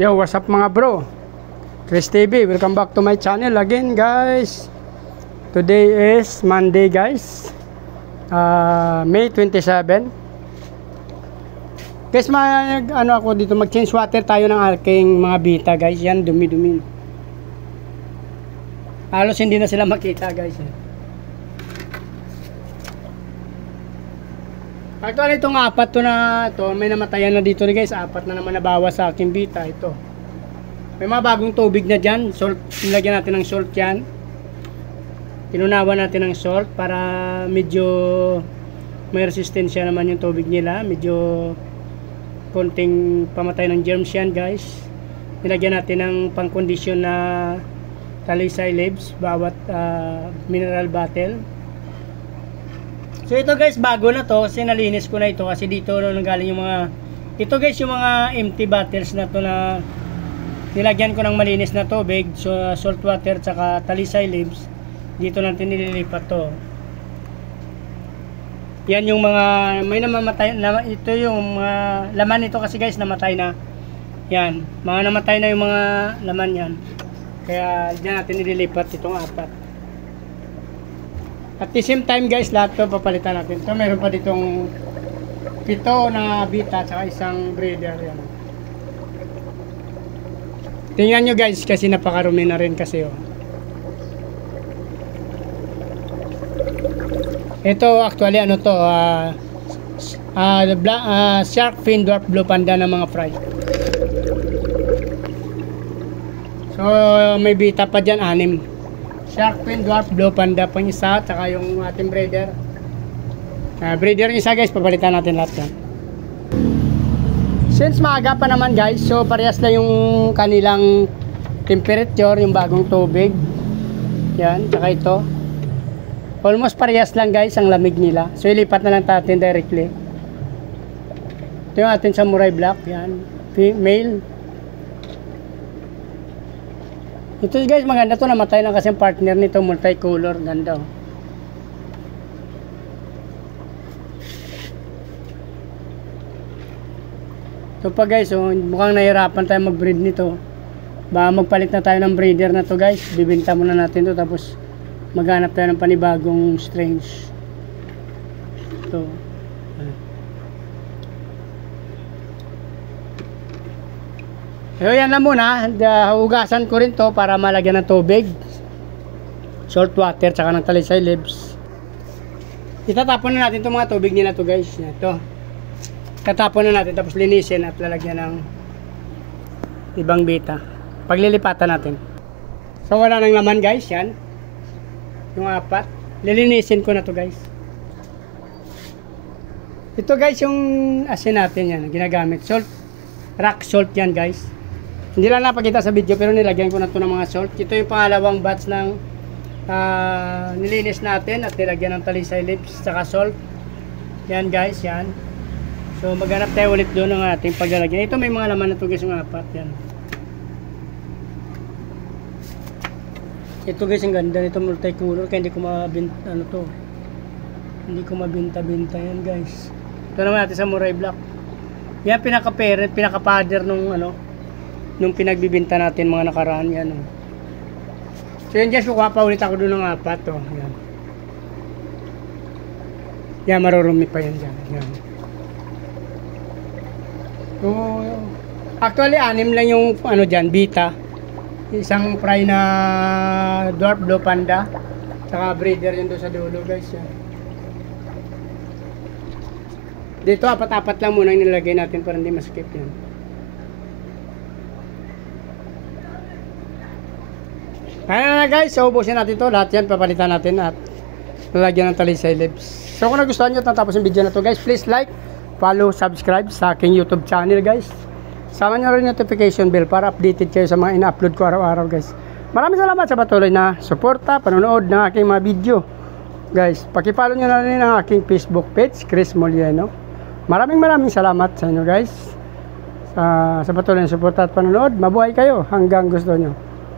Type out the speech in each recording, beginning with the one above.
Yo, what's up mga bro? Chris TV, welcome back to my channel again guys. Today is Monday guys, May 27. Guys, ako dito, mag-change water tayo ng aking mga bita guys. Yan, dumi-dumi. Halos hindi na sila makita guys. Actually itong apat to na to, may namatayan na dito guys. Apat na naman nabawas sa aking bita. Ito, may mga bagong tubig na dyan. Salt, nilagyan natin ng salt yan. Tinunawan natin ng salt para medyo may resistensya naman yung tubig nila. Medyo konting pamatay ng germs yan guys. Nilagyan natin ng pang-condition na talisay leaves bawat mineral bottle. So ito guys, bago na to kasi nalinis ko na ito kasi dito nanggaling yung mga, ito guys yung mga empty bottles na to na nilagyan ko ng malinis na tubig, so salt water tsaka talisay leaves. Dito natin nililipat to. Yan yung mga may namamatay na, ito yung mga laman nito kasi guys namatay na. Yan, mga namatay na yung mga laman yan. Kaya diyan natin nililipat itong apat. At the same time guys, lahat to papalitan natin. Ito meron pa ditong 7 na bita at isang breeder yan. Tingnan nyo guys kasi napakarumi na rin kasi oh. Ito actually ano to, shark fin dwarf blue panda ng mga fry. So may bita pa dyan 6. Shark fin dwarf blue panda pang isa, tsaka yung ating breeder. Breeder yung isa guys, papalitan natin lahat yan. Since maaga pa naman guys, so parehas na yung kanilang temperature, yung bagong tubig. Yan, tsaka ito. Almost parehas lang guys ang lamig nila. So ilipat na lang natin directly. Ito yung ating samurai black, yan. Male. Ito guys, maganda to, namatay lang kasi yung partner nito, multicolor, ganda oh. Ito pa guys, oh, mukhang nahirapan tayo mag-breed nito. Baka magpalit na tayo ng breeder na to guys. Bibenta muna natin to tapos maghanap tayo ng panibagong strains. Ito. So yan na muna, hugasan ko rin to para malagyan ng tubig, salt water, tsaka ng talisay leaves. Itatapon na natin itong mga tubig nila to guys. Ito, tatapon na natin tapos linisin at lalagyan ng ibang bita. Paglilipatan natin. So wala nang laman guys, yan. Yung apat, lilinisin ko na to guys. Ito guys yung asin natin yan, ginagamit. Salt, rock salt yan guys. Hindi lang napakita sa video pero nilagyan ko na ito ng mga salt. Ito yung pangalawang batch ng nilinis natin at nilagyan ng talisay leaves saka salt. Yan guys, yan. So maghanap tayo ulit doon ng ating paglalagyan. Ito may mga laman na ito guys, yung apat. Yan. Ito guys, ang ganda nito, multicolor. Kaya hindi ko mabinta, ano to. Hindi ko mabinta-binta yan guys. Ito naman natin sa samurai black. Yan pinaka-parent, pinaka-father nung ano, nung pinagbibinta natin mga nakaraan yan. Oh. So yan guys, kukuha pa ulit ako doon ng apat. Oh. Yan. Yan, marurumi pa yan dyan. Yan. So, actually 6 lang yung ano dyan, bita. Isang fry na dwarf blue panda. Saka breeder yun doon sa dulo guys. Yan. Dito 4-4 lang muna yung nilagay natin para hindi maskip yan. Ayan na guys, so ubusin natin to. Lahat yan papalitan natin at lalagyan ng talisay leaves. So kung nagustuhan nyo tapos yung video na to guys, please like, follow, subscribe sa aking YouTube channel guys. Sama nyo rin notification bell para updated kayo sa mga ina-upload ko araw-araw guys. Maraming salamat sa patuloy na suporta, panonood ng aking mga video guys. Pakipollow nyo na rin ang aking Facebook page, Chris Molieno. Maraming salamat sa inyo guys sa patuloy na suporta at panonood. Mabuhay kayo hanggang gusto nyo.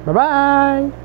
Bye-bye!